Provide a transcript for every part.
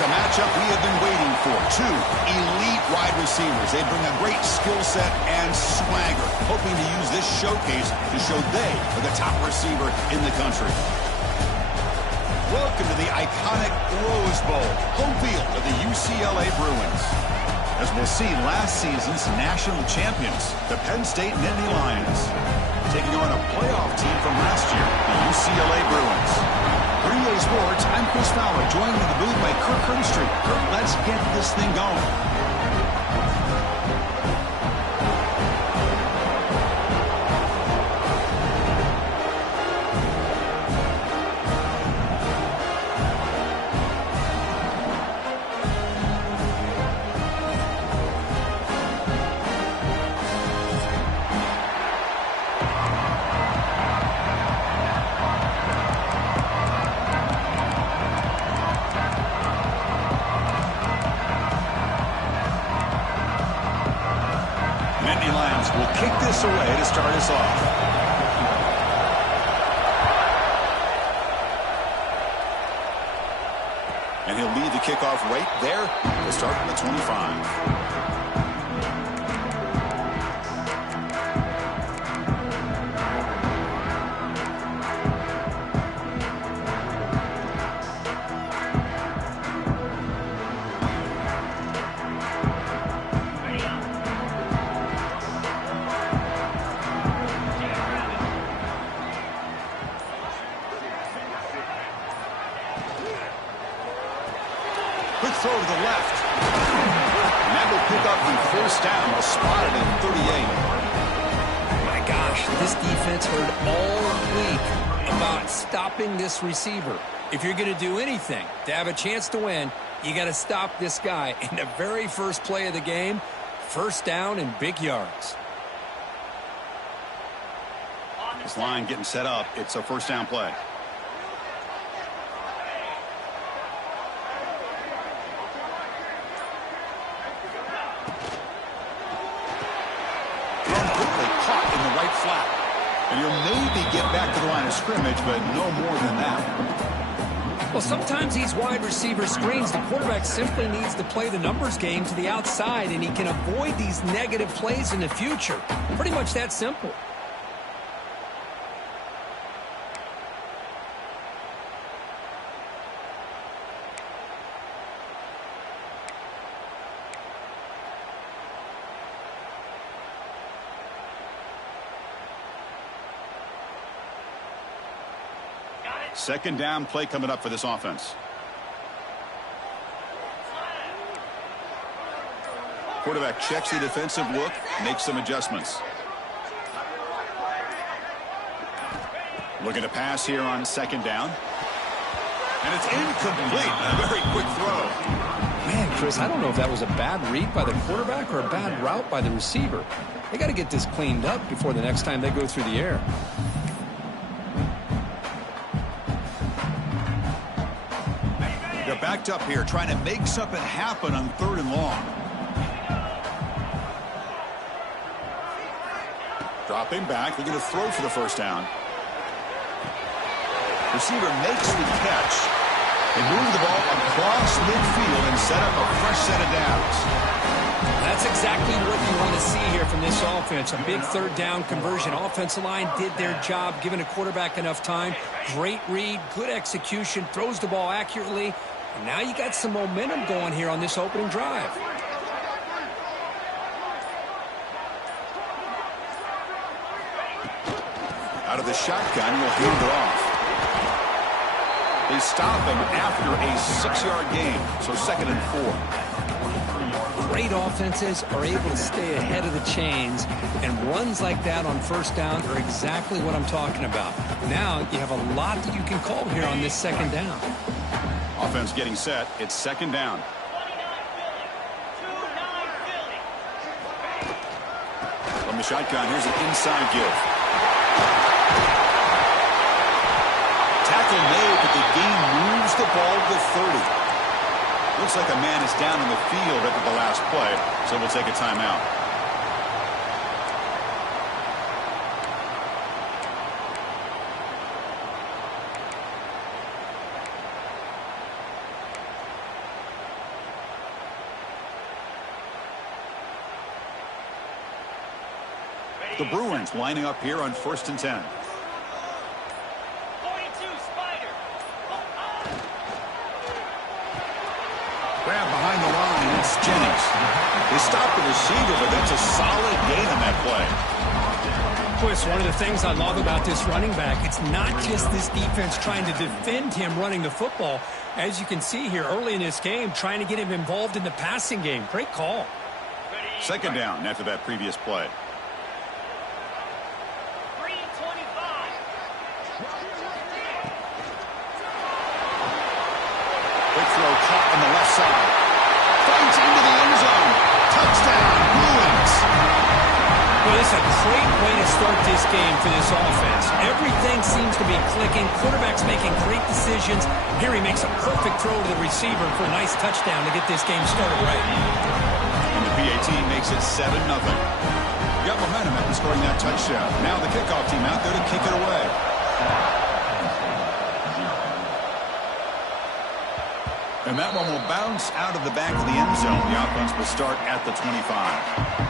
a matchup we have been waiting for. Two elite wide receivers. They bring a great skill set and swagger, hoping to use this showcase to show they are the top receiver in the country. Welcome to the iconic Rose Bowl, home field of the UCLA Bruins. As we'll see, last season's national champions, the Penn State Nittany Lions, taking on a playoff team from last year, the UCLA Bruins. For EA Sports, I'm Chris Fowler, joined in the booth by Kirk Herbstreit. Kirk, let's get this thing going. Will kick this away to start us off. And he'll lead the kickoff right there to start from the 25. Quick throw to the left. And that will pick up the first down. Spotted at 38. My gosh, this defense heard all week about stopping this receiver. If you're going to do anything to have a chance to win, you got to stop this guy. In the very first play of the game, first down and big yards. This line getting set up. It's a first down play. Flat. And you'll maybe get back to the line of scrimmage, but no more than that. Well, sometimes these wide receiver screens, the quarterback simply needs to play the numbers game to the outside, and he can avoid these negative plays in the future. Pretty much that simple. Second down play coming up for this offense. Quarterback checks the defensive look, makes some adjustments. Looking to pass here on second down. And it's incomplete. A very quick throw. Man, Chris, I don't know if that was a bad read by the quarterback or a bad route by the receiver. They got to get this cleaned up before the next time they go through the air. They're backed up here, trying to make something happen on third and long. Dropping back, looking to throw for the first down. Receiver makes the catch. They move the ball across midfield and set up a fresh set of downs. That's exactly what you want to see here from this offense. A big third down conversion. Offensive line did their job, giving a quarterback enough time. Great read, good execution, throws the ball accurately. And now you got some momentum going here on this opening drive. Out of the shotgun, will hand it off. They stop him after a 6-yard gain, so 2nd and 4. Great offenses are able to stay ahead of the chains, and runs like that on first down are exactly what I'm talking about. Now you have a lot that you can call here on this second down. Offense getting set. It's second down. From the shotgun, here's an inside give. Tackle made, but the gain moves the ball to 30. Looks like a man is down in the field after the last play, so we'll take a timeout. The Bruins lining up here on 1st and 10. Grab behind the line. It's Jennings. They stopped the receiver, but that's a solid gain on that play. Chris, one of the things I love about this running back, it's not just this defense trying to defend him running the football. As you can see here early in this game, trying to get him involved in the passing game. Great call. 2nd down after that previous play. Quick throw caught on the left side. Fights into the end zone. Touchdown, Bruins. Well, this is a great way to start this game for this offense. Everything seems to be clicking. Quarterback's making great decisions. Here he makes a perfect throw to the receiver for a nice touchdown to get this game started right. And the PA team makes it 7-0. Got momentum after scoring that touchdown. Now the kickoff team out there to kick it away. And that one will bounce out of the back of the end zone. The offense will start at the 25.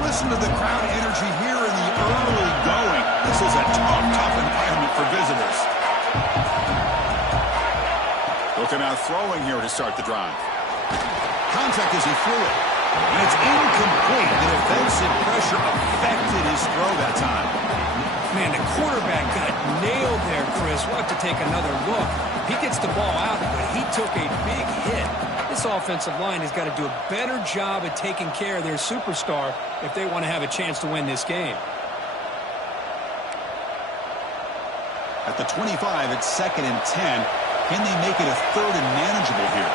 Listen to the crowd energy here in the early going. This is a tough environment for visitors. Looking out throwing here to start the drive. Contact as he threw it. And it's incomplete. The defensive pressure affected his throw that time. Man, the quarterback got nailed there, Chris. We'll have to take another look. He gets the ball out, but he took a big hit. This offensive line has got to do a better job at taking care of their superstar if they want to have a chance to win this game. At the 25, it's 2nd and 10. Can they make it a 3rd and manageable here?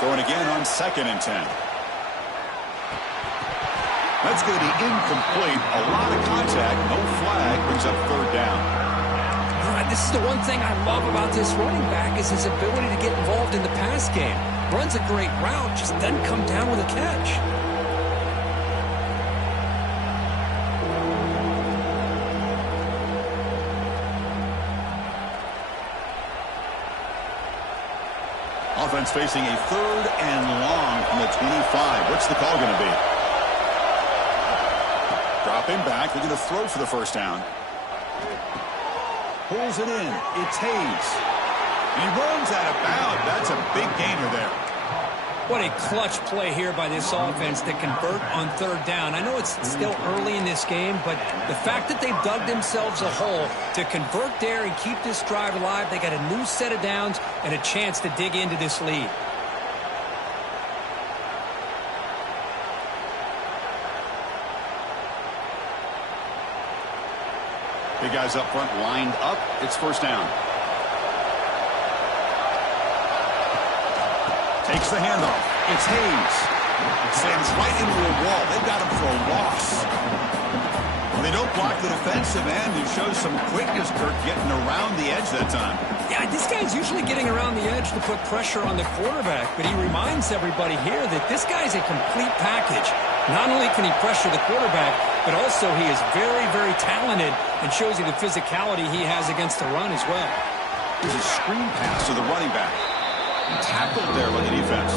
Going again on 2nd and 10. That's going to be incomplete. A lot of contact. No flag. Brings up 3rd down. All right, this is the one thing I love about this running back is his ability to get involved in the pass game. Runs a great route, just doesn't come down with a catch. Offense facing a 3rd and long from the 25. What's the call going to be? Dropping back. They're going to throw for the 1st down. Pulls it in. It's Hayes. And he runs out of bounds. That's a big gainer there. What a clutch play here by this offense to convert on 3rd down. I know it's still early in this game, but the fact that they've dug themselves a hole to convert there and keep this drive alive, they got a new set of downs and a chance to dig into this lead. Big guys up front lined up. It's 1st down. Takes the handoff. It's Hayes. Slams right into a wall. They've got him for a loss. Well, they don't block the defensive end, who shows some quickness, Kirk, getting around the edge that time. Yeah, this guy's usually getting around the edge to put pressure on the quarterback, but he reminds everybody here that this guy's a complete package. Not only can he pressure the quarterback, but also he is very, very talented and shows you the physicality he has against the run as well. There's a screen pass to the running back. Tackled there by the defense.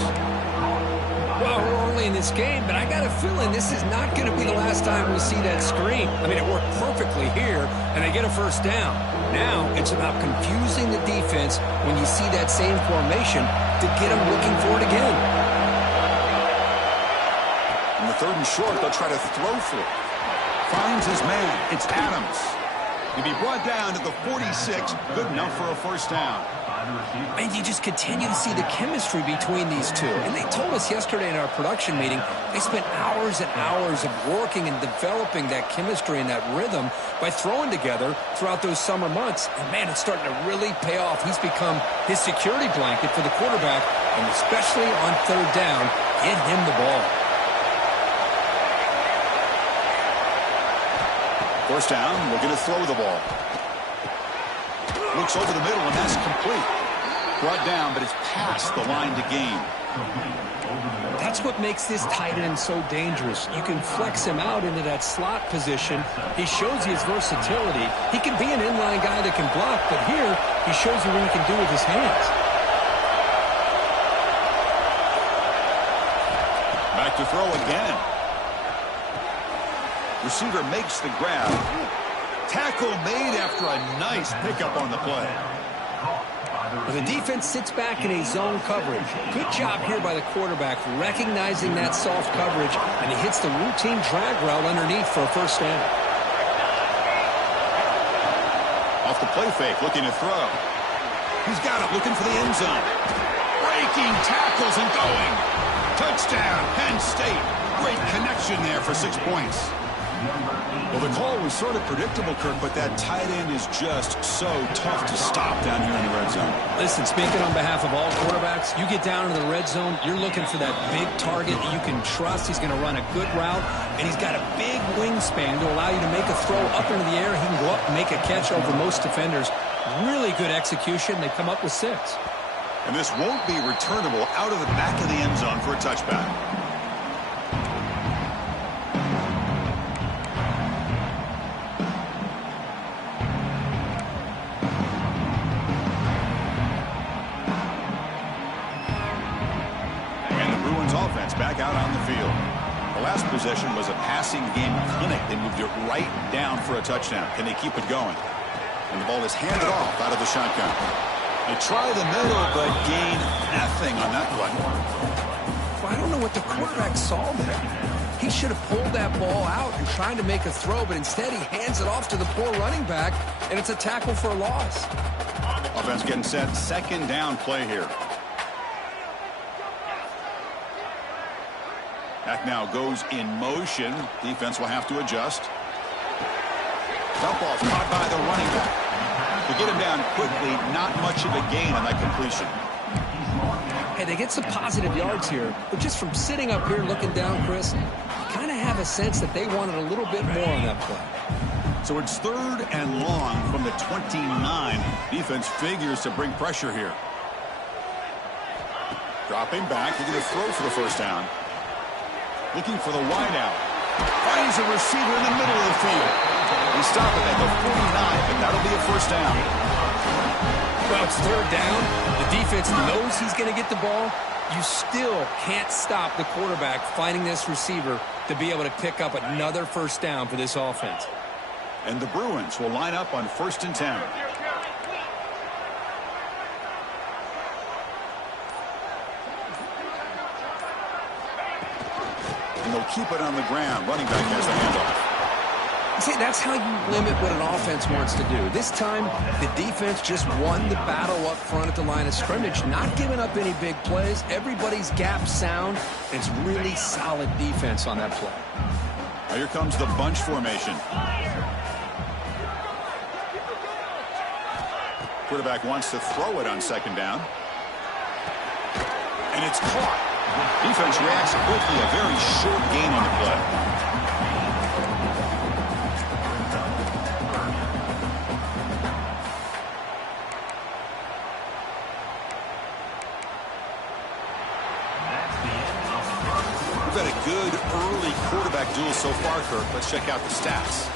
Well, we're early in this game, but I got a feeling this is not going to be the last time we see that screen. I mean, it worked perfectly here, and they get a 1st down. Now it's about confusing the defense when you see that same formation to get them looking for it again. On the 3rd and short, they'll try to throw for it. Finds his man. It's Adams. He'll be brought down to the 46, good enough for a first down. And you just continue to see the chemistry between these two. And they told us yesterday in our production meeting, they spent hours and hours of working and developing that chemistry and that rhythm by throwing together throughout those summer months. And, man, it's starting to really pay off. He's become his security blanket for the quarterback, and especially on third down, get him the ball. First down, looking to throw the ball. Looks over the middle, and that's complete. Brought down, but it's past the line to gain. That's what makes this tight end so dangerous. You can flex him out into that slot position. He shows you his versatility. He can be an inline guy that can block, but here he shows you what he can do with his hands. Back to throw again. Receiver makes the grab. Tackle made after a nice pickup on the play. The defense sits back in a zone coverage. Good job here by the quarterback, recognizing that soft coverage, and he hits the routine drag route underneath for a first down. Off the play fake, looking to throw. He's got it, looking for the end zone. Breaking tackles and going. Touchdown, Penn State. Great connection there for 6 points. Well, the call was sort of predictable, Kirk, but that tight end is just so tough to stop down here in the red zone. Listen, speaking on behalf of all quarterbacks, you get down into the red zone, you're looking for that big target that you can trust. He's going to run a good route, and he's got a big wingspan to allow you to make a throw up into the air. He can go up and make a catch over most defenders. Really good execution. They come up with 6. And this won't be returnable out of the back of the end zone for a touchback. Back out on the field. The last possession was a passing game clinic. They moved it right down for a touchdown. Can they keep it going? And the ball is handed off out of the shotgun. They try the middle, but gain nothing on that play. Well, I don't know what the quarterback saw there. He should have pulled that ball out and tried to make a throw, but instead he hands it off to the poor running back, and it's a tackle for a loss. Offense getting set. Second down play here. Back now goes in motion. Defense will have to adjust. Dump off caught by the running back. To get him down quickly, not much of a gain on that completion. Hey, they get some positive yards here, but just from sitting up here looking down, Chris, you kind of have a sense that they wanted a little bit more on that play. So it's third and long from the 29. Defense figures to bring pressure here. Dropping back, looking to throw for the first down. Looking for the wideout. Finds a receiver in the middle of the field. They stop it at the 49, but that'll be a first down. Well, it's third down. The defense knows he's going to get the ball. You still can't stop the quarterback finding this receiver to be able to pick up another first down for this offense. And the Bruins will line up on 1st and 10. And they'll keep it on the ground. Running back has the handoff. See, that's how you limit what an offense wants to do. This time, the defense just won the battle up front at the line of scrimmage, not giving up any big plays. Everybody's gap sound. It's really solid defense on that play. Now here comes the bunch formation. Quarterback wants to throw it on second down. And it's caught. Defense reacts quickly. A very short gain on the play. We've had a good early quarterback duel so far, Kirk. Let's check out the stats.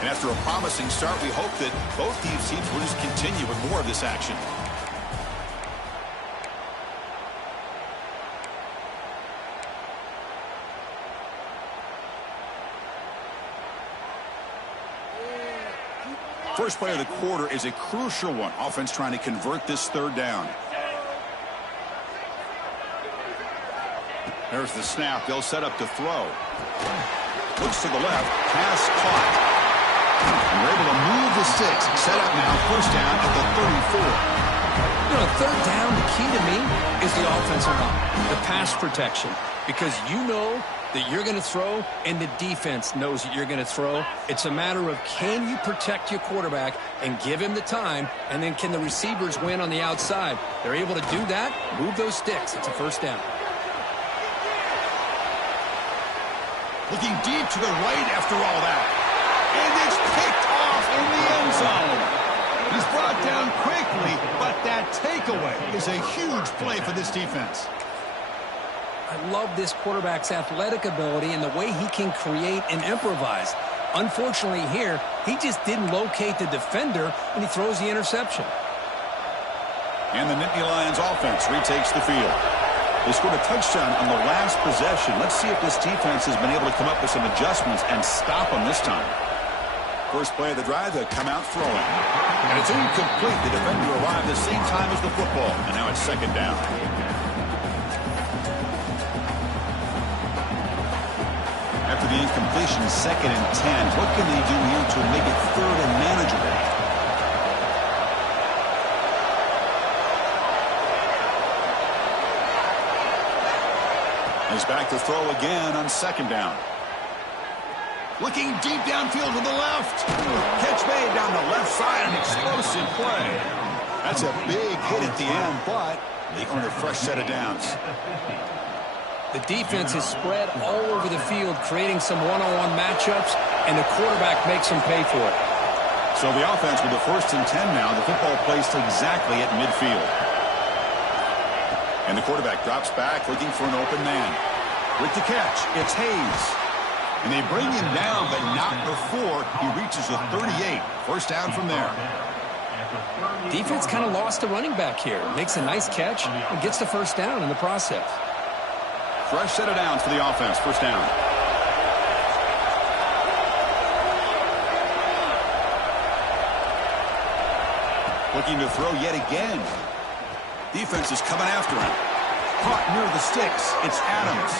And after a promising start, we hope that both these teams will just continue with more of this action. First play of the quarter is a crucial one. Offense trying to convert this third down. There's the snap. They'll set up to throw. Looks to the left. Pass caught. And we're able to move the sticks. Set up now, first down at the 34. You know, third down, the key to me is the offensive line, the pass protection, because you know that you're going to throw and the defense knows that you're going to throw. It's a matter of can you protect your quarterback and give him the time, and then can the receivers win on the outside? They're able to do that, move those sticks. It's a first down. Looking deep to the right after all that. And it's picked off in the end zone. He's brought down quickly, but that takeaway is a huge play for this defense. I love this quarterback's athletic ability and the way he can create and improvise. Unfortunately here, he just didn't locate the defender, and he throws the interception. And the Nittany Lions offense retakes the field. They scored a touchdown on the last possession. Let's see if this defense has been able to come up with some adjustments and stop them this time. First play of the drive, they come out throwing. And it's incomplete. The defender arrived at the same time as the football. And now it's second down. After the incompletion, 2nd and 10. What can they do here to make it 3rd and manageable? He's back to throw again on 2nd down. Looking deep downfield to the left. Catch made down the left side. An explosive play. That's a big hit at the end, but they earn a fresh set of downs. The defense is spread all over the field, creating some one-on-one matchups, and the quarterback makes them pay for it. So the offense with the 1st and 10 now. The football placed exactly at midfield. And the quarterback drops back, looking for an open man. With the catch, it's Hayes. And they bring him down, but not before he reaches the 38. First down from there. Defense kind of lost the running back here. Makes a nice catch and gets the first down in the process. Fresh set of downs for the offense. First down. Looking to throw yet again. Defense is coming after him. Caught near the sticks. It's Adams.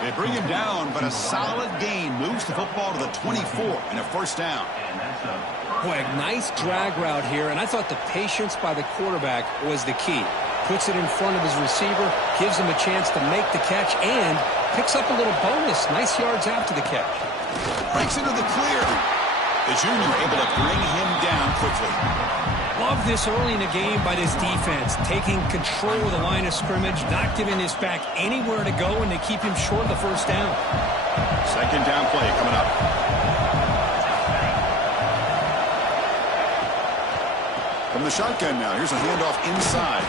They bring him down, but a solid gain moves the football to the 24 and a first down. Boy, a nice drag route here, and I thought the patience by the quarterback was the key. Puts it in front of his receiver, gives him a chance to make the catch, and picks up a little bonus. Nice yards after the catch. Breaks into the clear. The junior able to bring him down quickly. Love this early in the game by this defense, taking control of the line of scrimmage, not giving this back anywhere to go, and they keep him short of the first down. Second down play coming up. From the shotgun now, here's a handoff inside.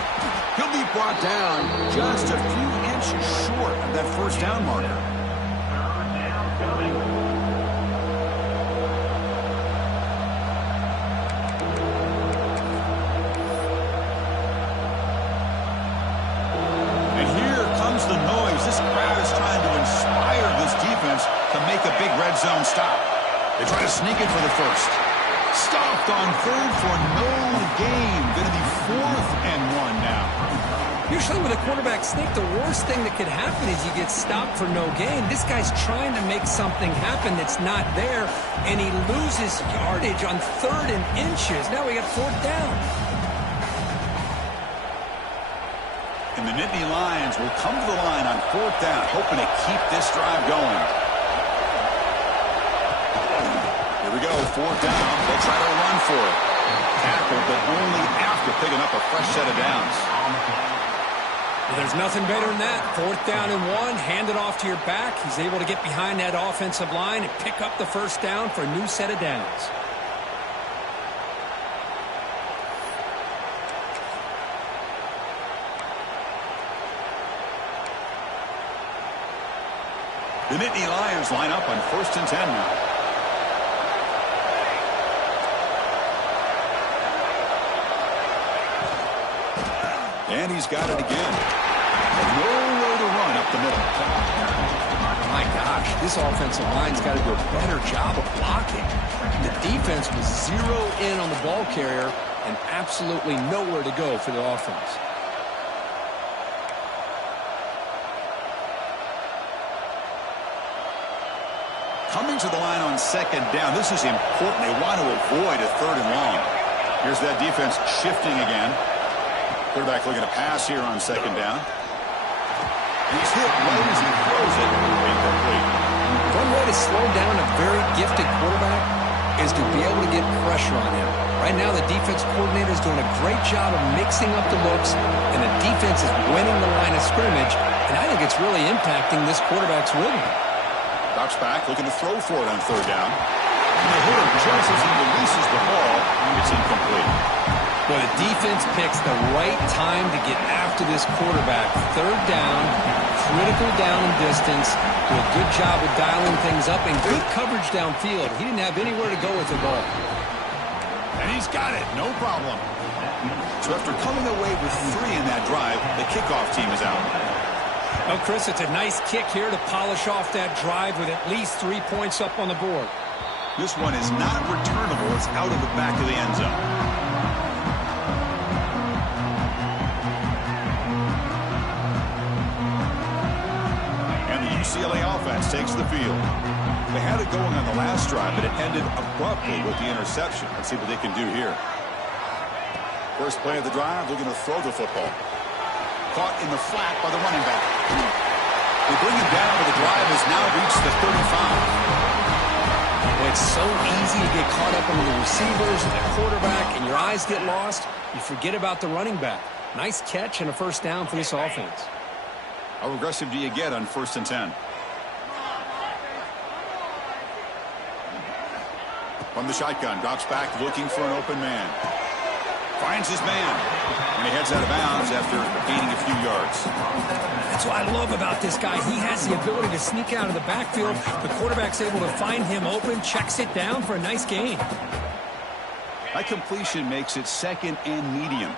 He'll be brought down just a few inches short of that first down marker. The noise. This crowd is trying to inspire this defense to make a big red zone stop. They try to sneak it for the first. Stopped on 3rd for no gain. Going to be 4th and 1 now. Usually with a quarterback sneak, the worst thing that could happen is you get stopped for no gain. This guy's trying to make something happen that's not there, and he loses yardage on 3rd and inches. Now we got 4th down. And the Nittany Lions will come to the line on 4th down, hoping to keep this drive going. Here we go, 4th down. They'll try to run for it. Tackle, but only after picking up a fresh set of downs. Well, there's nothing better than that. 4th down and 1, hand it off to your back. He's able to get behind that offensive line and pick up the first down for a new set of downs. The Nittany Lions line up on 1st and 10 now. And he's got it again. Nowhere to run up the middle. My gosh, this offensive line's got to do a better job of blocking. The defense was 0 in on the ball carrier and absolutely nowhere to go for the offense. Coming to the line on second down. This is important. They want to avoid a third and long. Here's that defense shifting again. Quarterback looking to pass here on second down. He's hit right as he throws it. Incomplete. One way to slow down a very gifted quarterback is to be able to get pressure on him. Right now, the defense coordinator is doing a great job of mixing up the looks, and the defense is winning the line of scrimmage, and I think it's really impacting this quarterback's rhythm. Drops back, looking to throw for it on third down. And they hit him just as he releases the ball. It's incomplete. Well, the defense picks the right time to get after this quarterback. Third down, critical down and distance. Do a good job of dialing things up and good coverage downfield. He didn't have anywhere to go with the ball. And he's got it, no problem. So after coming away with 3 in that drive, the kickoff team is out. Well, Chris, it's a nice kick here to polish off that drive with at least 3 points up on the board. This one is not returnable. It's out of the back of the end zone. And the UCLA offense takes the field. They had it going on the last drive, but it ended abruptly with the interception. Let's see what they can do here. First play of the drive, looking to throw the football. Caught in the flat by the running back. They bring him down, but the drive has now reached the 35. Well, it's so easy to get caught up on the receivers and the quarterback, and your eyes get lost. You forget about the running back. Nice catch and a first down for this offense. How aggressive do you get on 1st and 10? From the shotgun, drops back, looking for an open man. Finds his man, and he heads out of bounds after gaining a few yards. That's what I love about this guy. He has the ability to sneak out of the backfield. The quarterback's able to find him open, checks it down for a nice gain. That completion makes it 2nd and medium.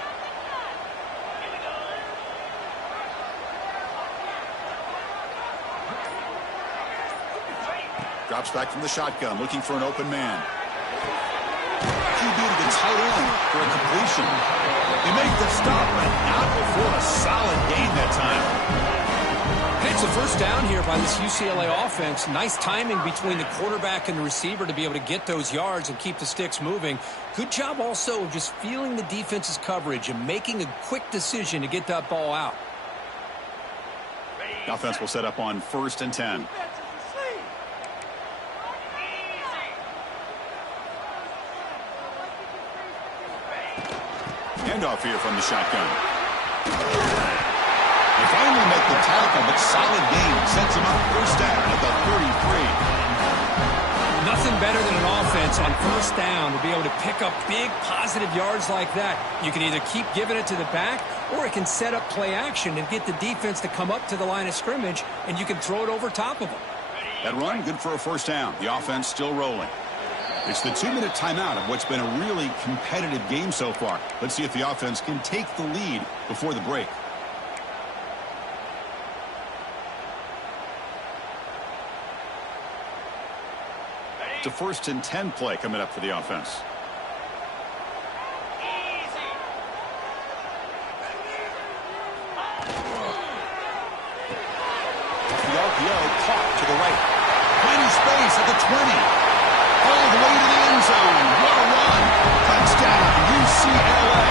Drops back from the shotgun, looking for an open man. QB to the tight end for a completion. They make the stop, but not before a solid gain that time. It's a first down here by this UCLA offense. Nice timing between the quarterback and the receiver to be able to get those yards and keep the sticks moving. Good job also of just feeling the defense's coverage and making a quick decision to get that ball out. The offense will set up on 1st and 10. Handoff here from the shotgun. They finally make the tackle, but solid gain sets him up first down at the 33. Nothing better than an offense on first down to be able to pick up big positive yards like that. You can either keep giving it to the back, or it can set up play action and get the defense to come up to the line of scrimmage, and you can throw it over top of them. That run, good for a first down. The offense still rolling. It's the 2-minute timeout of what's been a really competitive game so far. Let's see if the offense can take the lead before the break. It's a 1st and 10 play coming up for the offense. The RPO caught to the right. Tiny space at the 20. All the way to the end zone. What a run. Touchdown, UCLA.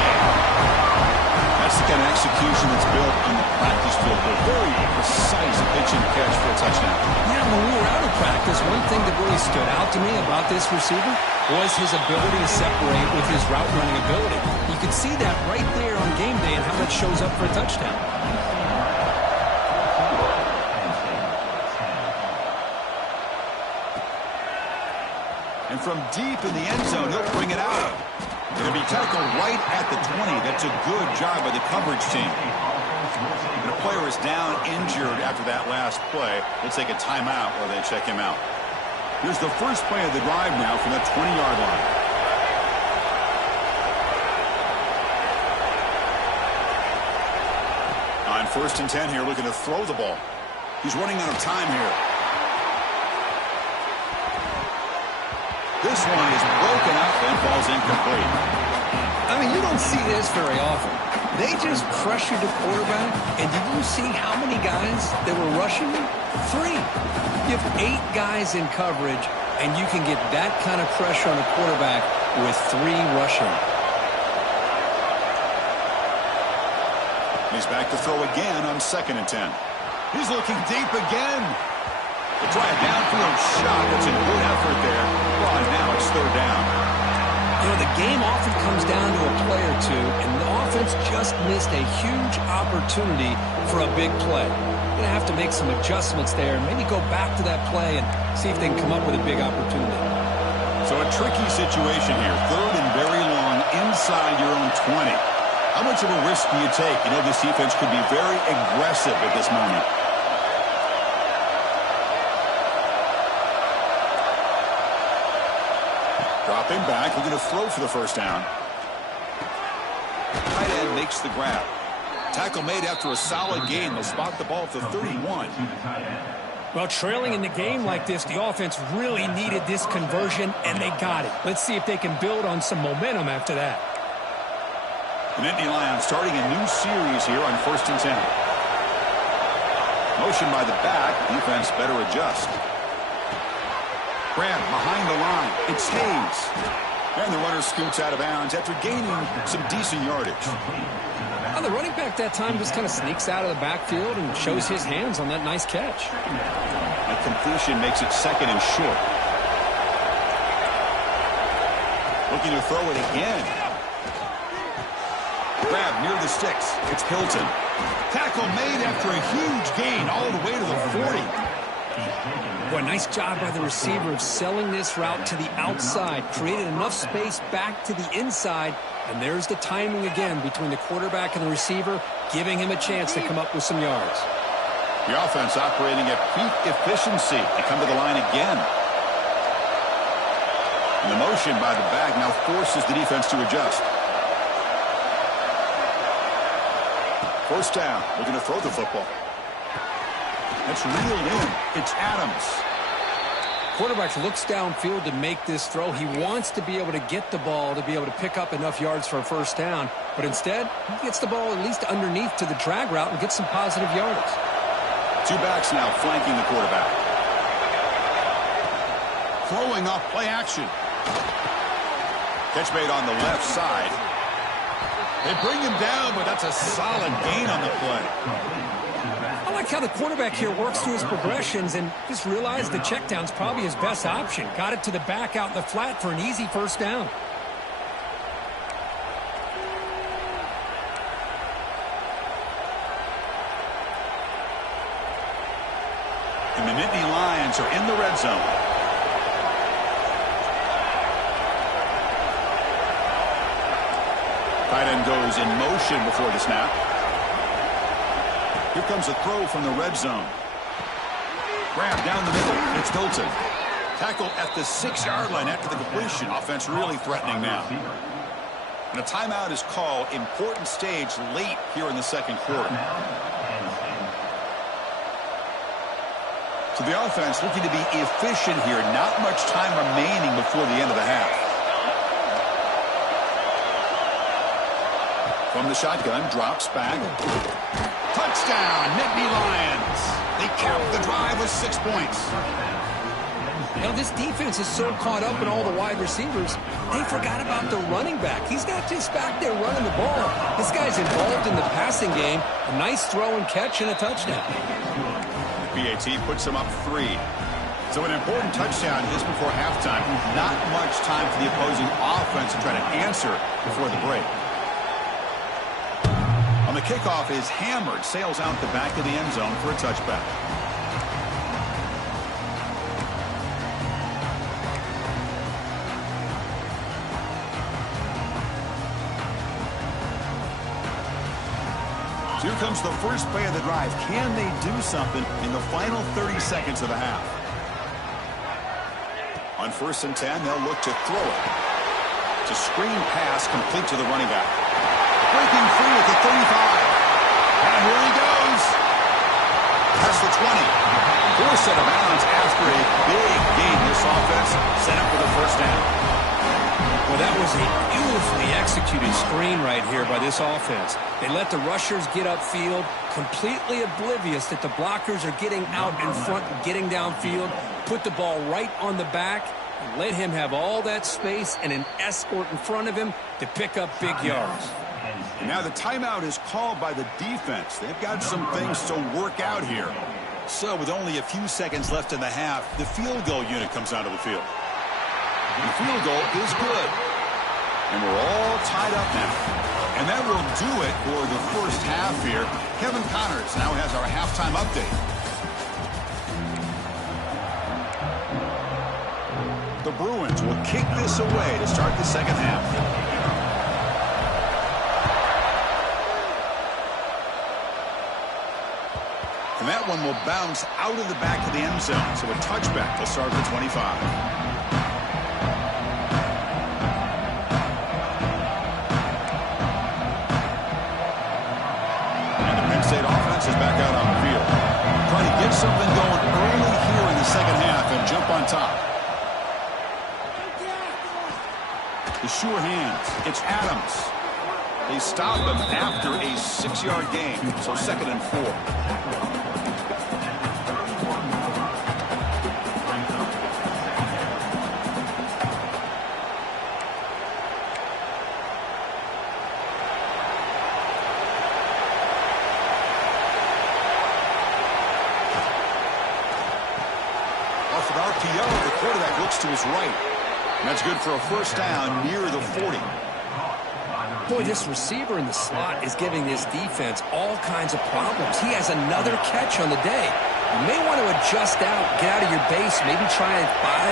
That's the kind of execution that's built on the practice field. A very precise pitch and catch for a touchdown. Yeah, when we were out of practice, one thing that really stood out to me about this receiver was his ability to separate with his route running ability. You can see that right there on game day and how that shows up for a touchdown. And from deep in the end zone, he'll bring it out. It'll be tackled right at the 20. That's a good job by the coverage team. And the player is down injured after that last play. Let's take a timeout while they check him out. Here's the first play of the drive now from the 20-yard line. On 1st and 10 here, looking to throw the ball. He's running out of time here. This one is broken up and falls incomplete. I mean, you don't see this very often. They just pressured the quarterback, and did you see how many guys that were rushing him? 3. You have 8 guys in coverage, and you can get that kind of pressure on a quarterback with 3 rushing. He's back to throw again on 2nd and 10. He's looking deep again. To try a downfield shot. That's a good effort there. Well, and now it's 3rd down. You know, the game often comes down to a play or two, and the offense just missed a huge opportunity for a big play. Going to have to make some adjustments there and maybe go back to that play and see if they can come up with a big opportunity. So a tricky situation here. 3rd and very long inside your own 20. How much of a risk do you take? You know, this defense could be very aggressive at this moment. Dropping back, looking to throw for the 1st down. Tight end makes the grab. Tackle made after a solid gain. They'll spot the ball at the 31. Well, trailing in the game like this, the offense really needed this conversion, and they got it. Let's see if they can build on some momentum after that. The Nittany Lions starting a new series here on 1st and 10. Motion by the back. Defense better adjust. Grab behind the line. It stays. And the runner scoots out of bounds after gaining some decent yardage. Well, the running back that time just kind of sneaks out of the backfield and shows his hands on that nice catch. A completion makes it 2nd and short. Looking to throw it again. Grab near the sticks. It's Hilton. Tackle made after a huge gain all the way to the 40. Boy, nice job by the receiver of selling this route to the outside. Created enough space back to the inside. And there's the timing again between the quarterback and the receiver, giving him a chance to come up with some yards. The offense operating at peak efficiency. They come to the line again. And the motion by the back now forces the defense to adjust. 1st down. Looking to throw the football. That's reeled in. It's Adams. Quarterback looks downfield to make this throw. He wants to be able to get the ball to be able to pick up enough yards for a 1st down. But instead, he gets the ball at least underneath to the drag route and gets some positive yardage. 2 backs now flanking the quarterback. Throwing off play action. Catch made on the left side. They bring him down, but that's a solid gain on the play. I like how the quarterback here works through his progressions and just realized the check down's probably his best option. Got it to the back out in the flat for an easy 1st down. And the Nittany Lions are in the red zone. Tight end goes in motion before the snap. Here comes a throw from the red zone. Grab down the middle. It's Hilton. Tackle at the 6-yard line after the completion. Offense really threatening now. And a timeout is called. Important stage late here in the 2nd quarter. So the offense looking to be efficient here. Not much time remaining before the end of the half. From the shotgun, drops back. Touchdown, Nittany Lions. They cap the drive with 6 points. You know, this defense is so caught up in all the wide receivers, they forgot about the running back. He's not just back there running the ball. This guy's involved in the passing game. A nice throw and catch and a touchdown. PAT puts them up 3. So an important touchdown just before halftime. Not much time for the opposing offense to try to answer before the break. On the kickoff is hammered, sails out the back of the end zone for a touchback. So here comes the first play of the drive. Can they do something in the final 30 seconds of the half? On 1st and 10, they'll look to throw it. It's a screen pass complete to the running back. Breaking free at the 35. And here he goes. That's the 20. Forced out of bounds after a big gain. This offense set up for the 1st down. Well, that was a beautifully executed Great screen right here by this offense. They let the rushers get upfield, completely oblivious that the blockers are getting out in front and getting downfield. Put the ball right on the back and let him have all that space and an escort in front of him to pick up big yards. And now the timeout is called by the defense. They've got some things to work out here. So with only a few seconds left in the half, the field goal unit comes out of the field. The field goal is good. And we're all tied up now. And that will do it for the first half here. Kevin Connors now has our halftime update. The Bruins will kick this away to start the second half. And that one will bounce out of the back of the end zone. So a touchback will start the 25. State offense is back out on the field. Trying to get something going early here in the second half and jump on top. The sure hands. It's Adams. They stop him after a 6-yard gain. So 2nd and 4. The quarterback looks to his right. And that's good for a first down near the 40. Boy, this receiver in the slot is giving this defense all kinds of problems. He has another catch on the day. You may want to adjust out, get out of your base, maybe try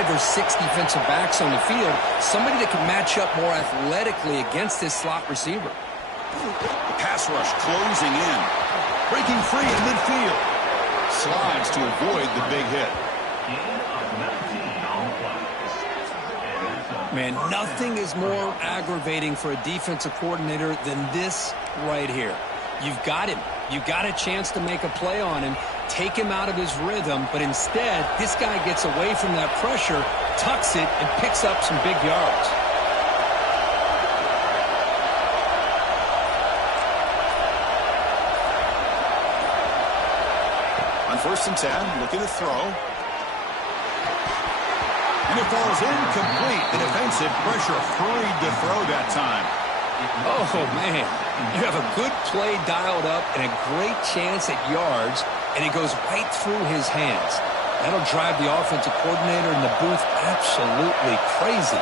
5 or 6 defensive backs on the field, somebody that can match up more athletically against this slot receiver. The pass rush closing in. Breaking free in midfield. Slides to avoid the big hit. Man, nothing is more aggravating for a defensive coordinator than this right here. You've got him. You've got a chance to make a play on him, take him out of his rhythm, but instead, this guy gets away from that pressure, tucks it, and picks up some big yards. On 1st and 10, looking to throw. And it falls incomplete. The defensive pressure hurried to throw that time. Oh, man. You have a good play dialed up and a great chance at yards, and it goes right through his hands. That'll drive the offensive coordinator in the booth absolutely crazy.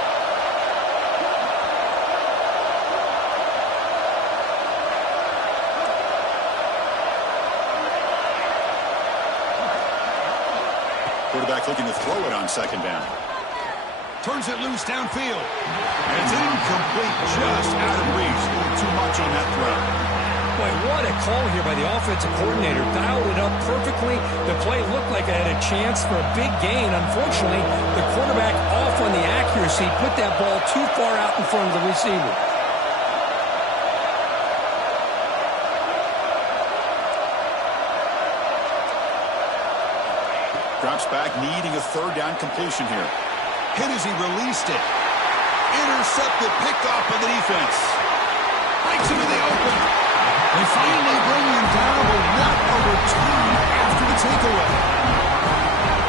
Quarterback looking to throw it on 2nd down. Turns it loose downfield. And it's incomplete, just out of reach. A little too much on that throw. Boy, what a call here by the offensive coordinator. Dialed it up perfectly. The play looked like it had a chance for a big gain. Unfortunately, the quarterback off on the accuracy, put that ball too far out in front of the receiver. Drops back, needing a 3rd down completion here. Hit as he released it. Intercepted, picked off by the defense. Breaks into the open. They finally bring him down, but what a return after the takeaway.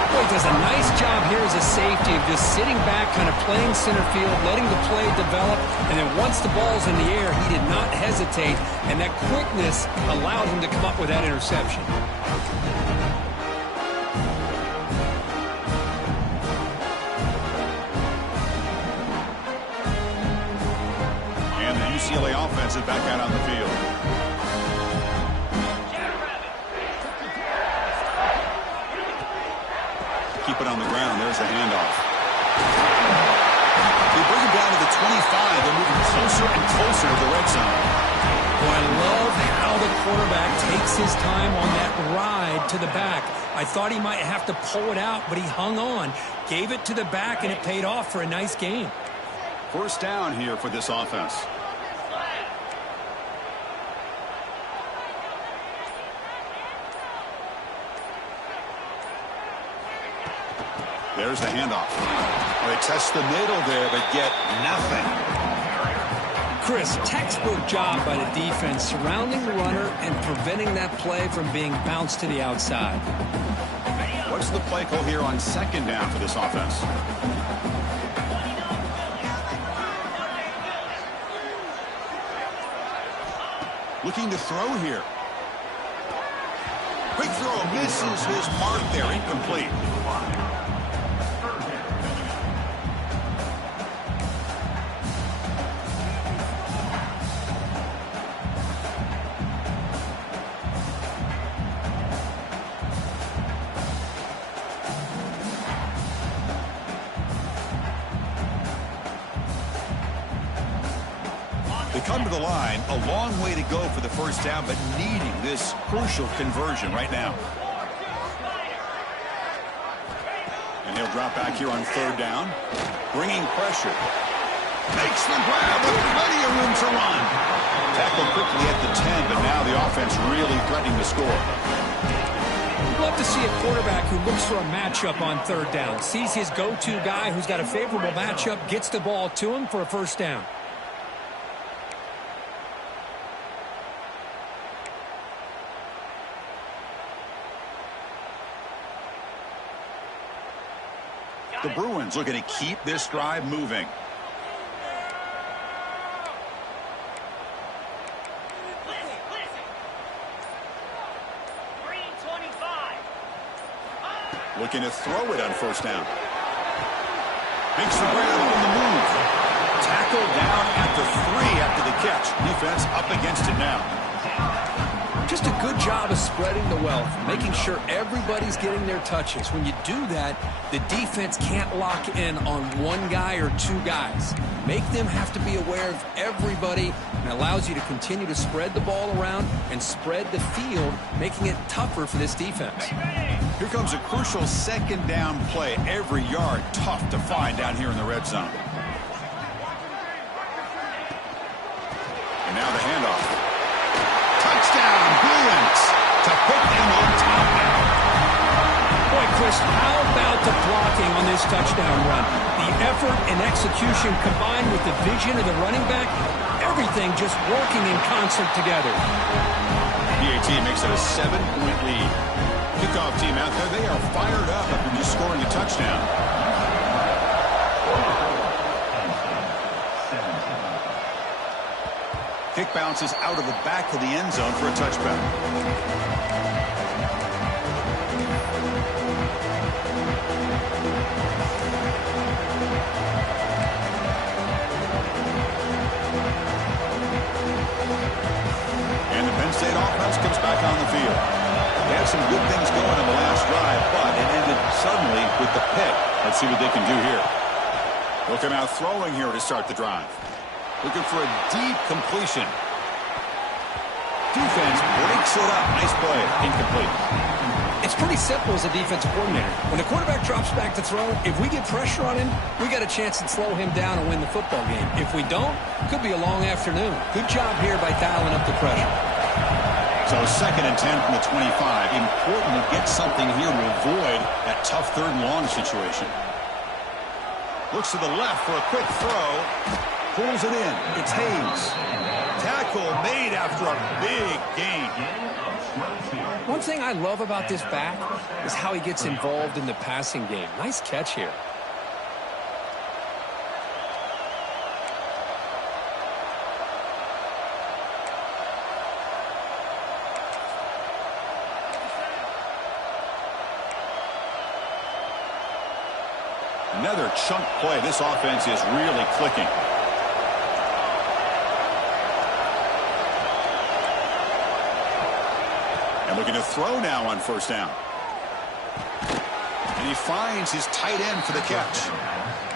Boy, does a nice job here as a safety of just sitting back, kind of playing center field, letting the play develop, and then once the ball's in the air, he did not hesitate, and that quickness allowed him to come up with that interception. UCLA offense is back out on the field. Keep it on the ground. There's the handoff. They bring him down to the 25. They're moving closer and closer to the red zone. Well, I love how the quarterback takes his time on that ride to the back. I thought he might have to pull it out, but he hung on, gave it to the back, and it paid off for a nice gain. First down here for this offense. There's the handoff. Well, they test the middle there, but get nothing. Chris, textbook job by the defense surrounding the runner and preventing that play from being bounced to the outside. What's the play call here on second down for this offense? Looking to throw here. Quick throw, misses his mark there, incomplete. They come to the line, a long way to go for the first down, but needing this crucial conversion right now. And he'll drop back here on third down, bringing pressure. Makes the grab with plenty of room to run. Tackle quickly at the 10, but now the offense really threatening to score. Love to see a quarterback who looks for a matchup on third down, sees his go-to guy who's got a favorable matchup, gets the ball to him for a first down. The Bruins looking to keep this drive moving. Looking to throw it on first down. Makes the grab on the move. Tackled down at the 3 after the catch. Defense up against it now. Just a good job of spreading the wealth, making sure everybody's getting their touches. When you do that, the defense can't lock in on one guy or two guys. Make them have to be aware of everybody, and allows you to continue to spread the ball around and spread the field, making it tougher for this defense. Here comes a crucial second down play. Every yard tough to find down here in the red zone. And now the handoff. Touchdown, Bruins, to put them on top now. Boy, Chris, how about the blocking on this touchdown run? The effort and execution combined with the vision of the running back, everything just working in concert together. PAT makes it a 7-point lead. Kickoff team out there, they are fired up after just scoring a touchdown. Kick bounces out of the back of the end zone for a touchback. And the Penn State offense comes back on the field. They had some good things going in the last drive, but it ended suddenly with the pick. Let's see what they can do here. They'll come out throwing here to start the drive. Looking for a deep completion. Defense breaks it up. Nice play. Incomplete. It's pretty simple as a defensive coordinator. When the quarterback drops back to throw, if we get pressure on him, we got a chance to slow him down and win the football game. If we don't, could be a long afternoon. Good job here by dialing up the pressure. So 2nd and 10 from the 25. Important to get something here to avoid that tough 3rd and long situation. Looks to the left for a quick throw. Pulls it in. It's Hayes. Tackle made after a big gain. One thing I love about this back is how he gets involved in the passing game. Nice catch here. Another chunk play. This offense is really clicking. And looking to throw now on first down. And he finds his tight end for the catch.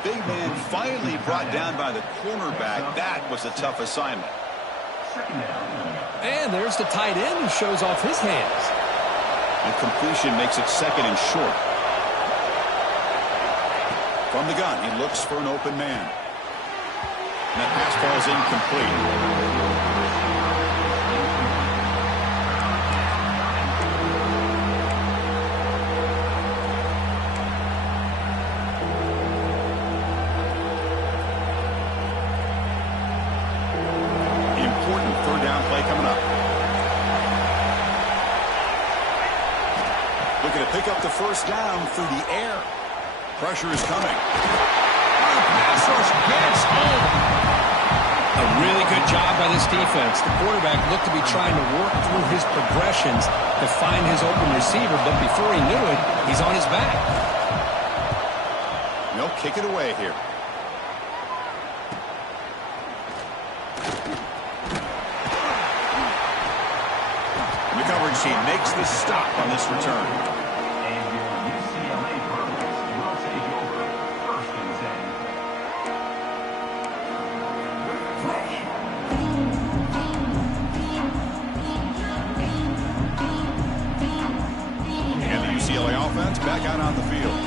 Big man finally brought down by the cornerback. That was a tough assignment. And there's the tight end who shows off his hands. And completion makes it 2nd and short. From the gun, he looks for an open man. And that pass falls incomplete. pick up the first down through the air. Pressure is coming. Pass rush gets home. A really good job by this defense. The quarterback looked to be trying to work through his progressions to find his open receiver, but before he knew it, he's on his back. No, kick it away here. And the coverage team makes the stop on this return. Back out on the field,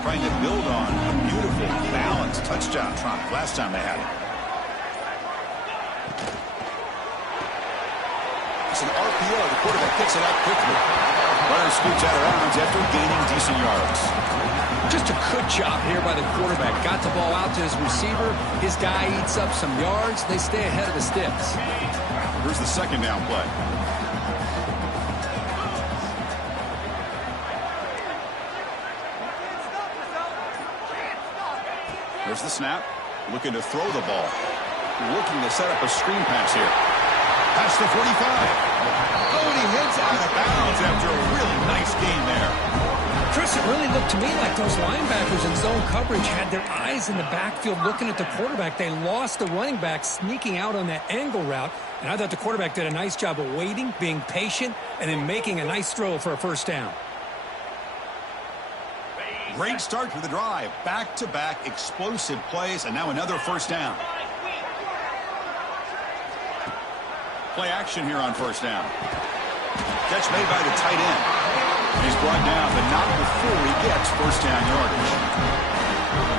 trying to build on a beautiful, balanced touchdown drive last time they had it. It's an RPO. The quarterback picks it up quickly. Runner scoots out of bounds after gaining decent yards. Just a good job here by the quarterback. Got the ball out to his receiver. His guy eats up some yards. They stay ahead of the sticks. Here's the second down play. There's the snap. Looking to throw the ball. Looking to set up a screen pass here. Past the 45. Oh, and he heads out of bounds after a really nice gain there. Chris, it really looked to me like those linebackers in zone coverage had their eyes in the backfield looking at the quarterback. They lost the running back sneaking out on that angle route. And I thought the quarterback did a nice job of waiting, being patient, and then making a nice throw for a first down. Great start to the drive. Back-to-back explosive plays, and now another first down. Play action here on first down. Catch made by the tight end. He's brought down, but not before he gets first down yardage.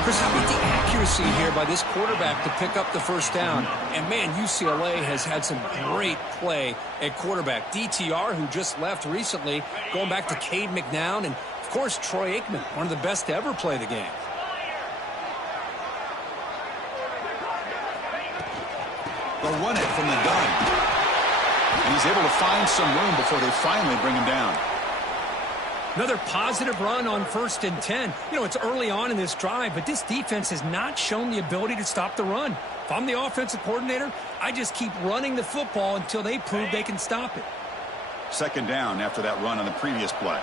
Chris, how about the accuracy here by this quarterback to pick up the first down? And, man, UCLA has had some great play at quarterback. DTR, who just left recently, going back to Cade McNown, and of course, Troy Aikman, one of the best to ever play the game. They'll run it from the gun. And he's able to find some room before they finally bring him down. Another positive run on 1st and 10. You know, it's early on in this drive, but this defense has not shown the ability to stop the run. If I'm the offensive coordinator, I just keep running the football until they prove they can stop it. Second down after that run on the previous play.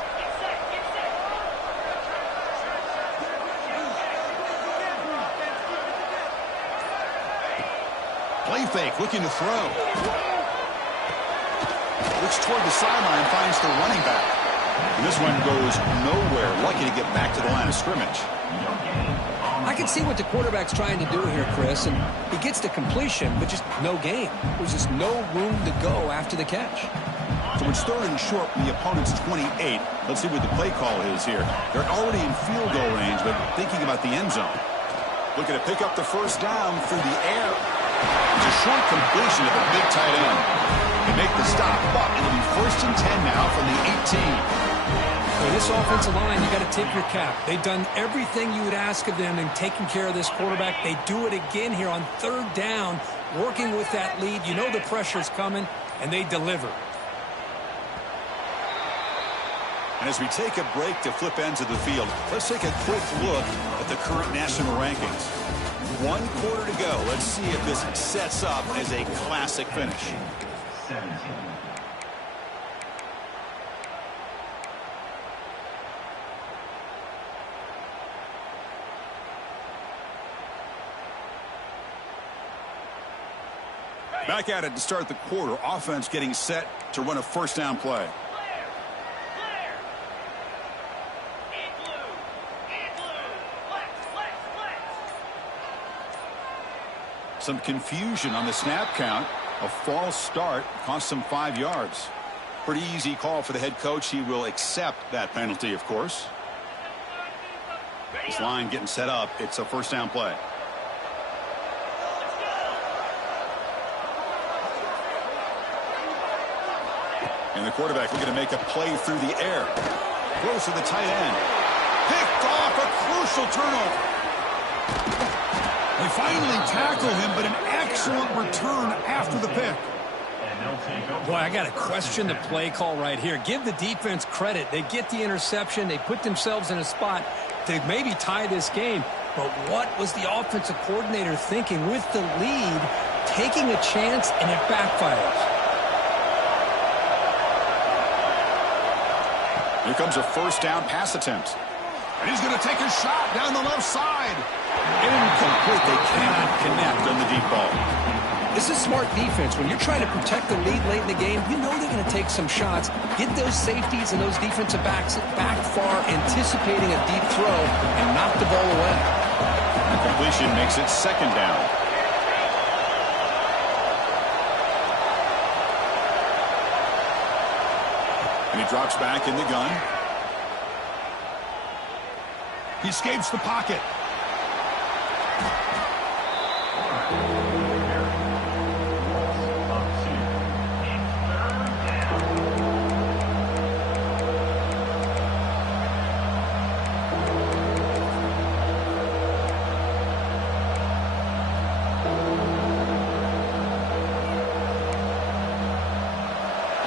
Play fake, looking to throw. Looks toward the sideline, finds the running back. And this one goes nowhere. Lucky to get back to the line of scrimmage. I can see what the quarterback's trying to do here, Chris, and he gets the completion, but just no gain. There's just no room to go after the catch. So it's third and short from the opponent's 28. Let's see what the play call is here. They're already in field goal range, but thinking about the end zone. Looking to pick up the first down through the air. It's a short completion to the big tight end. They make the stop, but it'll be 1st and 10 now from the 18. For this offensive line, you got to tip your cap. They've done everything you would ask of them in taking care of this quarterback. They do it again here on 3rd down, working with that lead. You know the pressure's coming, and they deliver. And as we take a break to flip ends of the field, let's take a quick look at the current national rankings. 1 quarter to go. Let's see if this sets up as a classic finish. 17. Back at it to start the quarter. Offense getting set to run a first down play. Some confusion on the snap count. A false start cost them 5 yards. Pretty easy call for the head coach. He will accept that penalty, of course. This line getting set up. It's a first down play. And the quarterback looking to make a play through the air. Close to the tight end. Picked off, a crucial turnover. They finally tackle him, but an excellent return after the pick. Boy, I got to question the play call right here. Give the defense credit. They get the interception. They put themselves in a spot to maybe tie this game. But what was the offensive coordinator thinking with the lead, taking a chance, and it backfires? Here comes a first down pass attempt. And he's going to take a shot down the left side. Incomplete. They cannot connect on the deep ball. This is smart defense. When you're trying to protect the lead late in the game, you know they're going to take some shots, get those safeties and those defensive backs back far, anticipating a deep throw, and knock the ball away. The completion makes it second down. And he drops back in the gun. He escapes the pocket.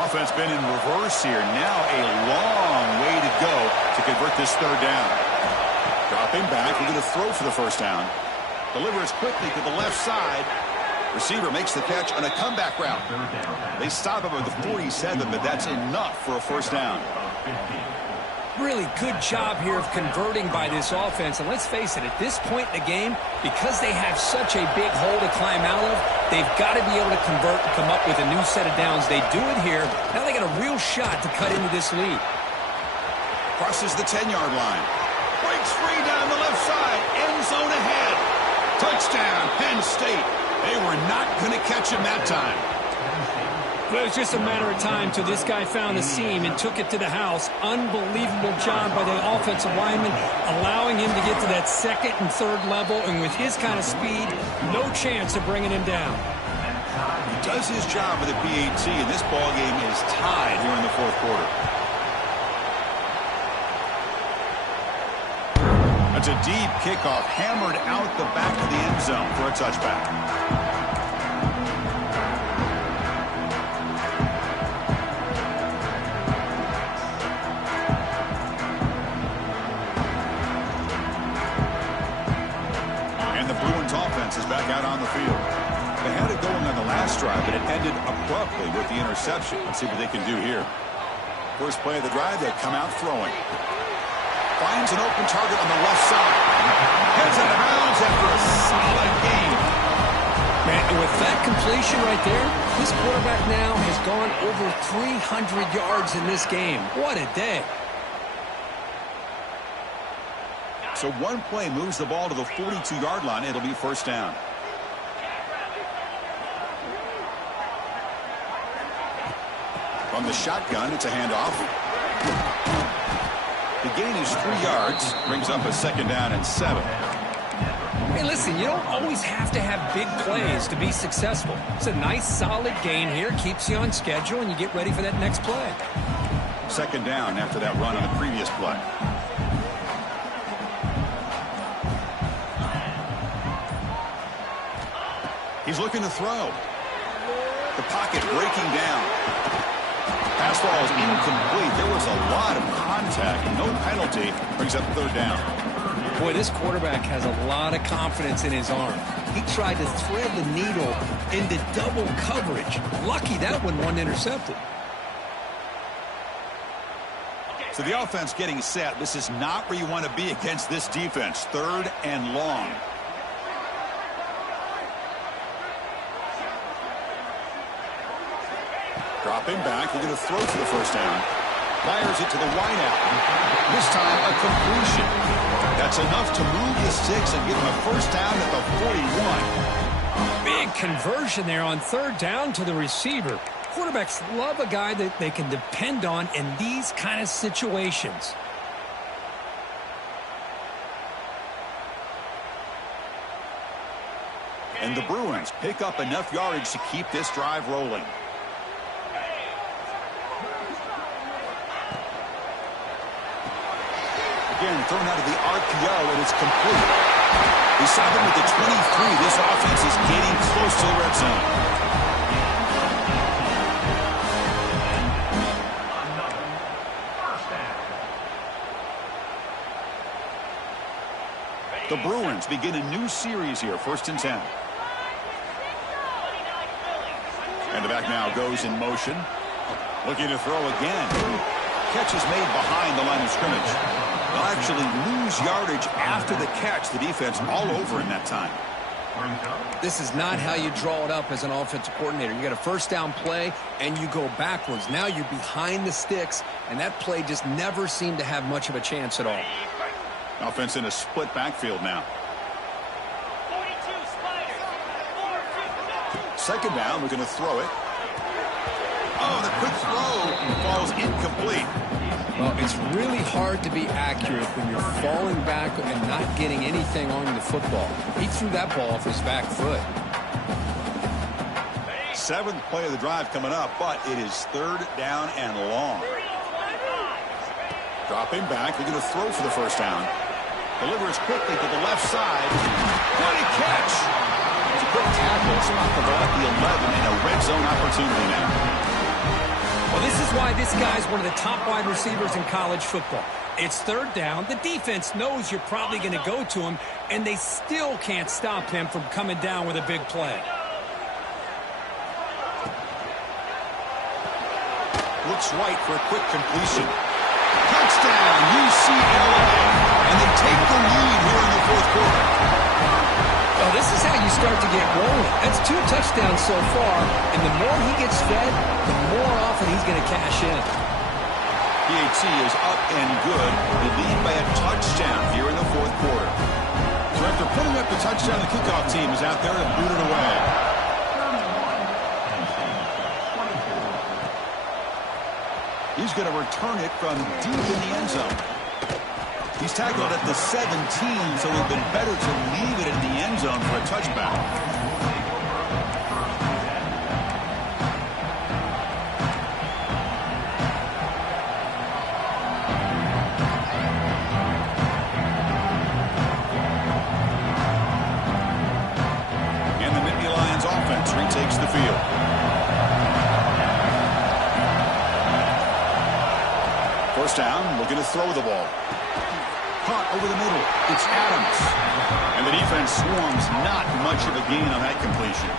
Offense been in reverse here. Now a long way to go to convert this third down. Dropping back, we're going to throw for the first down. Delivers quickly to the left side. Receiver makes the catch on a comeback route. They stop him at the 47, but that's enough for a first down. Really good job here of converting by this offense. And let's face it, at this point in the game, because they have such a big hole to climb out of, they've got to be able to convert and come up with a new set of downs. They do it here. Now they got a real shot to cut into this lead. Crosses the 10-yard line. Breaks free down the left side. End zone ahead. Touchdown, Penn State. They were not going to catch him that time. Well, it was just a matter of time till this guy found the seam and took it to the house. Unbelievable job by the offensive lineman, allowing him to get to that second and third level. And with his kind of speed, no chance of bringing him down. He does his job with the PAT, and this ball game is tied here in the fourth quarter. That's a deep kickoff, hammered out the back of the end zone for a touchback. Is back out on the field. They had it going on the last drive, but it ended abruptly with the interception. Let's see what they can do here. First play of the drive, they come out throwing. Finds an open target on the left side. Heads out of bounds after a solid game. Man, with that completion right there, this quarterback now has gone over 300 yards in this game. What a day. So one play moves the ball to the 42-yard line. It'll be first down. From the shotgun, it's a handoff. The gain is 3 yards. Brings up a second down and 7. Hey, listen, you don't always have to have big plays to be successful. It's a nice, solid gain here. Keeps you on schedule, and you get ready for that next play. Second down after that run on the previous play. He's looking to throw. The pocket breaking down. Pass ball is incomplete. There was a lot of contact. No penalty. Brings up third down. Boy, this quarterback has a lot of confidence in his arm. He tried to thread the needle into double coverage. Lucky that one wasn't intercepted. So the offense getting set. This is not where you want to be against this defense. Third and long. Dropping back, they're going to throw for the first down. Fires it to the wideout. This time a completion. That's enough to move the sticks and give him a first down at the 41. Big conversion there on third down to the receiver. Quarterbacks love a guy that they can depend on in these kind of situations. And the Bruins pick up enough yardage to keep this drive rolling. Again, thrown out of the RPO, and it's complete. We saw them with the 23. This offense is getting close to the red zone. The Bruins begin a new series here, 1st and 10. And the back now goes in motion. Looking to throw again. Catch is made behind the line of scrimmage. They'll actually lose yardage after the catch. The defense all over in that time. This is not how you draw it up as an offensive coordinator. You got a first down play, and you go backwards. Now you're behind the sticks, and that play just never seemed to have much of a chance at all. Offense in a split backfield now. 2nd down, we're going to throw it. Oh, the quick throw falls incomplete. Well, it's really hard to be accurate when you're falling back and not getting anything on the football. He threw that ball off his back foot. 7th play of the drive coming up, but it is 3rd down and long. Dropping back, they're going to throw for the 1st down. Delivers quickly to the left side. What a catch! It's a quick tackle. Spot the ball at the 11 and a red zone opportunity now. Well, this is why this guy's one of the top wide receivers in college football. It's 3rd down. The defense knows you're probably going to go to him, and they still can't stop him from coming down with a big play. Looks right for a quick completion. Touchdown, UCLA. And they take the lead here in the 4th quarter. Well, this is how you start to get rolling. That's 2 touchdowns so far, and the more he gets fed, the more often he's going to cash in. PHC is up and good. They lead by a touchdown here in the 4th quarter. So after putting up the touchdown, the kickoff team is out there to boot it away. He's going to return it from deep in the end zone. He's tackled at the 17, so it would have been better to leave it in the end zone for a touchback. And the Nittany Lions offense retakes the field. First down, looking to throw the ball. Caught over the middle. It's Adams. And the defense swarms. Not much of a gain on that completion.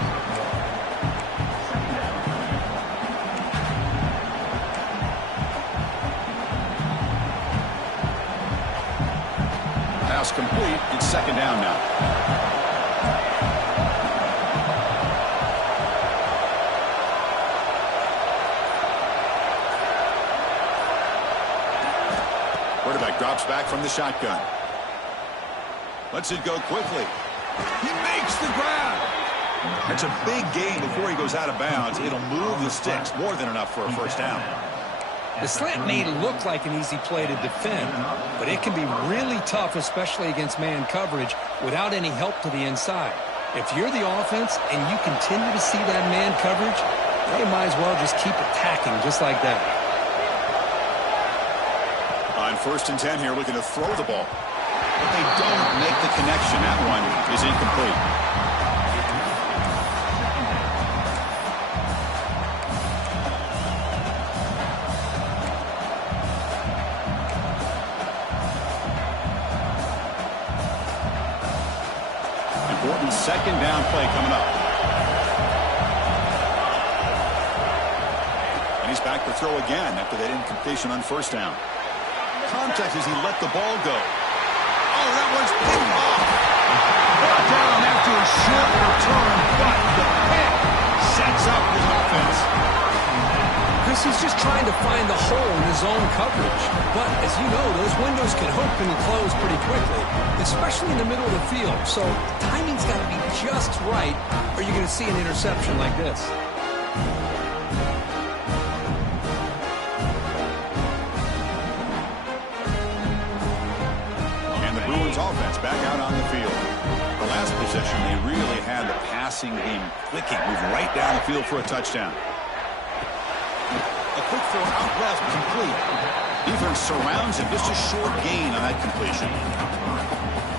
Pass complete. It's 2nd down now. Quarterback drops back from the shotgun. Lets it go quickly. He makes the grab. That's a big gain before he goes out of bounds. It'll move the sticks. More than enough for a 1st down. The slant may look like an easy play to defend, but it can be really tough, especially against man coverage, without any help to the inside. If you're the offense and you continue to see that man coverage, they might as well just keep attacking just like that. On 1st and 10 here, looking to throw the ball. But they don't make the connection. That one is incomplete. Important 2nd down play coming up. And he's back to throw again after that incompletion on 1st down. Contact as he let the ball go. Oh, that one's picked off. Brought down after a short return, but the pick sets up his offense. Chris, he's just trying to find the hole in his own coverage. But, as you know, those windows can open and close pretty quickly, especially in the middle of the field. So, timing's got to be just right, or you're going to see an interception like this. Offense back out on the field. The last possession, they really had the passing game clicking. Move right down the field for a touchdown. A quick throw out left, complete. Defense surrounds him. Just a short gain on that completion.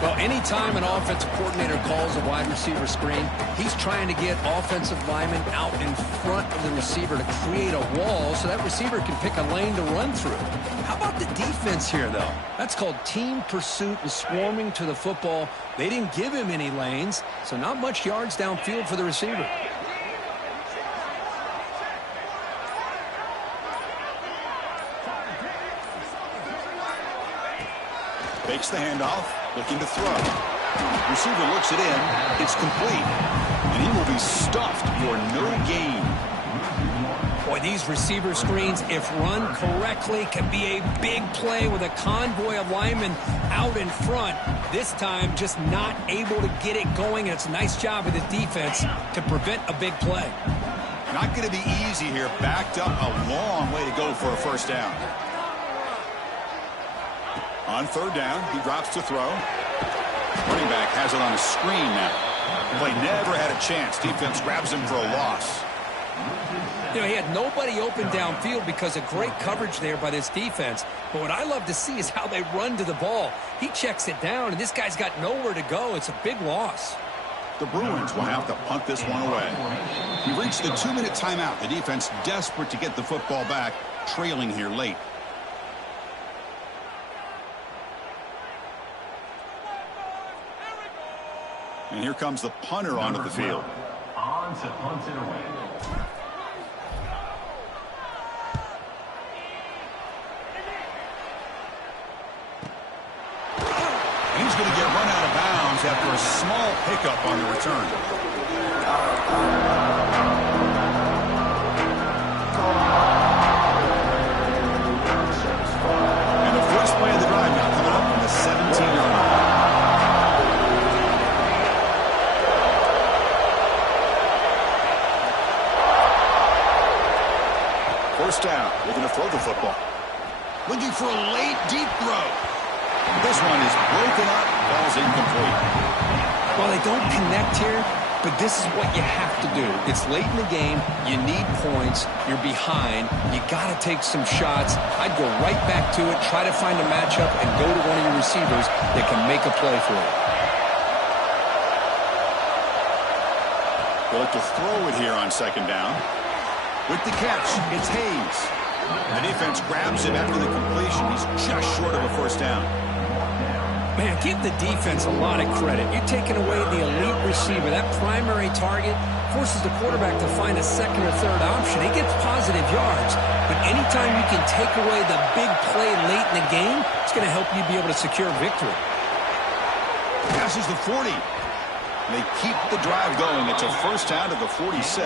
Well, anytime an offensive coordinator calls a wide receiver screen, he's trying to get offensive linemen out in front of the receiver to create a wall so that receiver can pick a lane to run through. How about the defense here, though? That's called team pursuit and swarming to the football. They didn't give him any lanes, so not much yards downfield for the receiver. Fakes the handoff, looking to throw. Receiver looks it in. It's complete. And he will be stuffed for no gain. Boy, these receiver screens, if run correctly, can be a big play with a convoy of linemen out in front. This time, just not able to get it going. And it's a nice job of the defense to prevent a big play. Not going to be easy here. Backed up a long way to go for a first down. On third down, he drops to throw. Running back has it on a screen now. Play never had a chance. Defense grabs him for a loss. You know, he had nobody open downfield because of great coverage there by this defense. But what I love to see is how they run to the ball. He checks it down, and this guy's got nowhere to go. It's a big loss. The Bruins will have to punt this one away. He reached the 2-minute timeout. The defense desperate to get the football back, trailing here late. And here comes the punter onto the field. On to punt it away. And he's going to get run out of bounds after a small pickup on the return. And the first play of the drive now coming up from the 17-yard line. First down, looking to throw the football. Looking for a late, deep throw. This one is broken up, ball's incomplete. Well, they don't connect here, but this is what you have to do. It's late in the game. You need points. You're behind. You got to take some shots. I'd go right back to it, try to find a matchup, and go to one of your receivers that can make a play for you. They'll look to throw it here on second down. With the catch, it's Hayes. The defense grabs him after the completion. He's just short of a first down. Man, give the defense a lot of credit. You're taking away the elite receiver. That primary target forces the quarterback to find a second or third option. He gets positive yards, but anytime you can take away the big play late in the game, it's going to help you be able to secure victory. Passes the 40. They keep the drive going. It's a first down to the 46.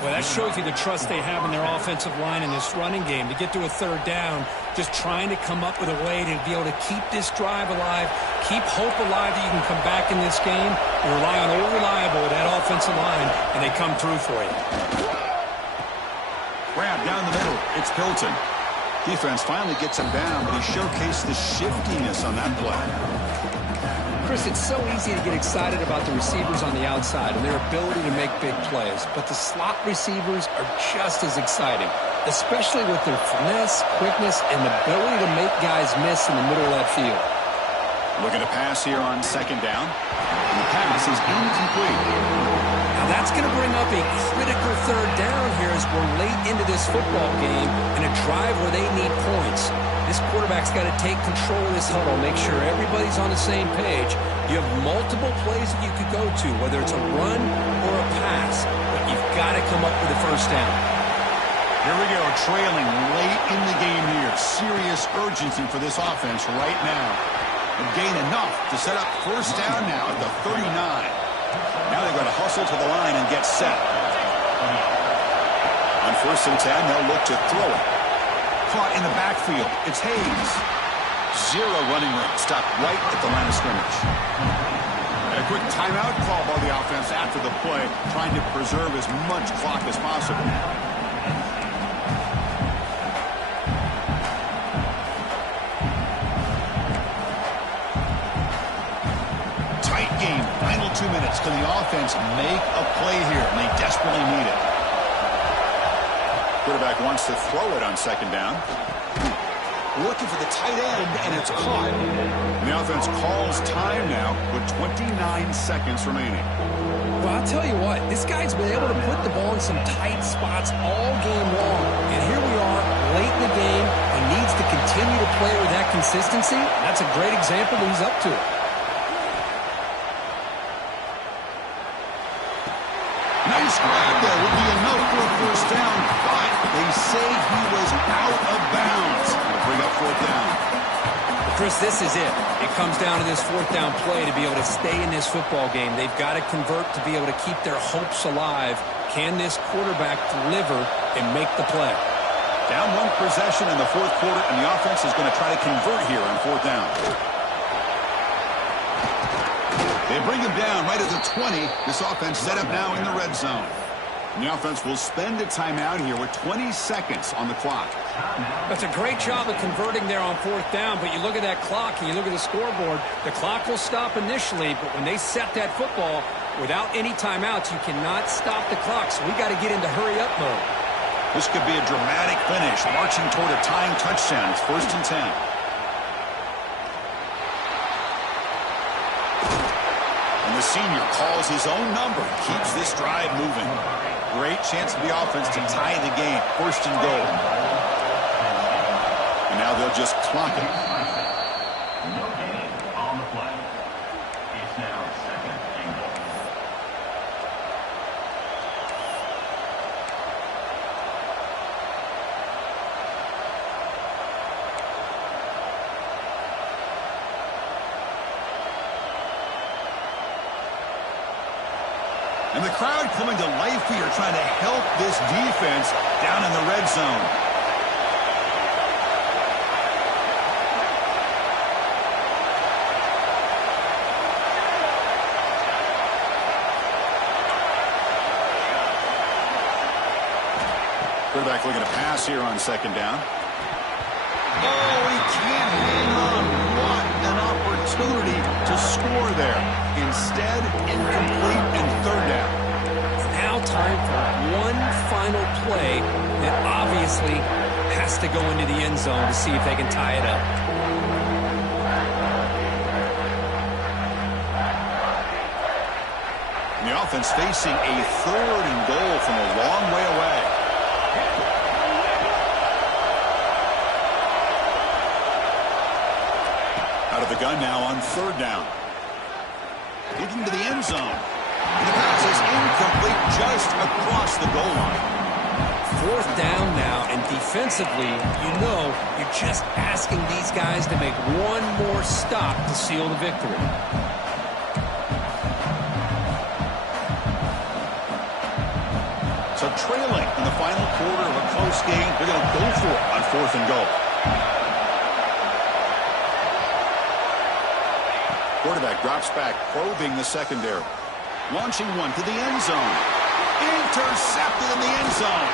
Well, that shows you the trust they have in their offensive line in this running game. To get to a third down, just trying to come up with a way to be able to keep this drive alive, keep hope alive that you can come back in this game. You rely on old reliable, that offensive line, and they come through for you. Grab down the middle. It's Hilton. Defense finally gets him down, but he showcased the shiftiness on that play. Chris, it's so easy to get excited about the receivers on the outside and their ability to make big plays, but the slot receivers are just as exciting, especially with their finesse, quickness, and the ability to make guys miss in the middle of that field. Looking to pass here on second down. And the pass is incomplete. Now that's going to bring up a critical third down here as we're late into this football game in a drive where they need points. This quarterback's got to take control of this huddle, make sure everybody's on the same page. You have multiple plays that you could go to, whether it's a run or a pass, but you've got to come up with a first down. Here we go, trailing late in the game here. Serious urgency for this offense right now. And gain enough to set up first down now at the 39. Now they're going to hustle to the line and get set. On 1st and 10, they'll look to throw it. Caught in the backfield. It's Hayes. Zero running room. Stopped right at the line of scrimmage. And a quick timeout call by the offense after the play, trying to preserve as much clock as possible. Tight game. Final 2 minutes. Can the offense make a play here? And they desperately need it. Quarterback wants to throw it on second down. looking for the tight end, and it's caught. The offense calls time now with 29 seconds remaining. Well, I'll tell you what, this guy's been able to put the ball in some tight spots all game long. And here we are, late in the game, and needs to continue to play with that consistency. That's a great example that he's up to it. Nice grab there would be enough for a first down, but they say he was out of bounds. Bring up fourth down. Chris, this is it. It comes down to this fourth down play to be able to stay in this football game. They've got to convert to be able to keep their hopes alive. Can this quarterback deliver and make the play? Down one possession in the fourth quarter, and the offense is going to try to convert here on fourth down. They bring him down right at the 20. This offense set up now in the red zone. And the offense will spend a timeout here with 20 seconds on the clock. That's a great job of converting there on fourth down, but you look at that clock and you look at the scoreboard, the clock will stop initially, but when they set that football without any timeouts, you cannot stop the clock, so we got to get into hurry-up mode. This could be a dramatic finish, marching toward a tying touchdown. It's 1st and 10. And the senior calls his own number, keeps this drive moving. Great chance for the offense to tie the game. 1st and goal. And now they'll just clock it. No gain on the play. It's now 2nd and goal. And the crowd coming to life here, trying to help this defense down in the red zone. Quarterback looking to pass here on 2nd down. Oh, he can't hang on. What an opportunity to score there. Instead, incomplete and 3rd down. Now time for one final play that obviously has to go into the end zone to see if they can tie it up. And the offense facing a 3rd and goal from a long way away. Out of the gun now on 3rd down. Looking to the end zone. And the pass is incomplete just across the goal line. 4th down now, and defensively, you know, you're just asking these guys to make one more stop to seal the victory. So trailing in the final quarter of a close game, they're going to go for it on 4th and goal. Quarterback drops back, probing the secondary. Launching one to the end zone. Intercepted in the end zone.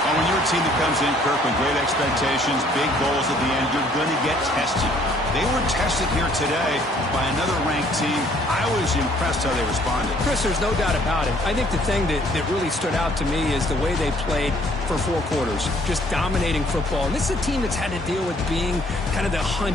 Oh, when you're a team that comes in, Kirk, with great expectations, big goals at the end, you're going to get tested. They were tested here today by another ranked team. I was impressed how they responded. Chris, there's no doubt about it. I think the thing that really stood out to me is the way they played for 4 quarters, just dominating football. And this is a team that's had to deal with being kind of the hunt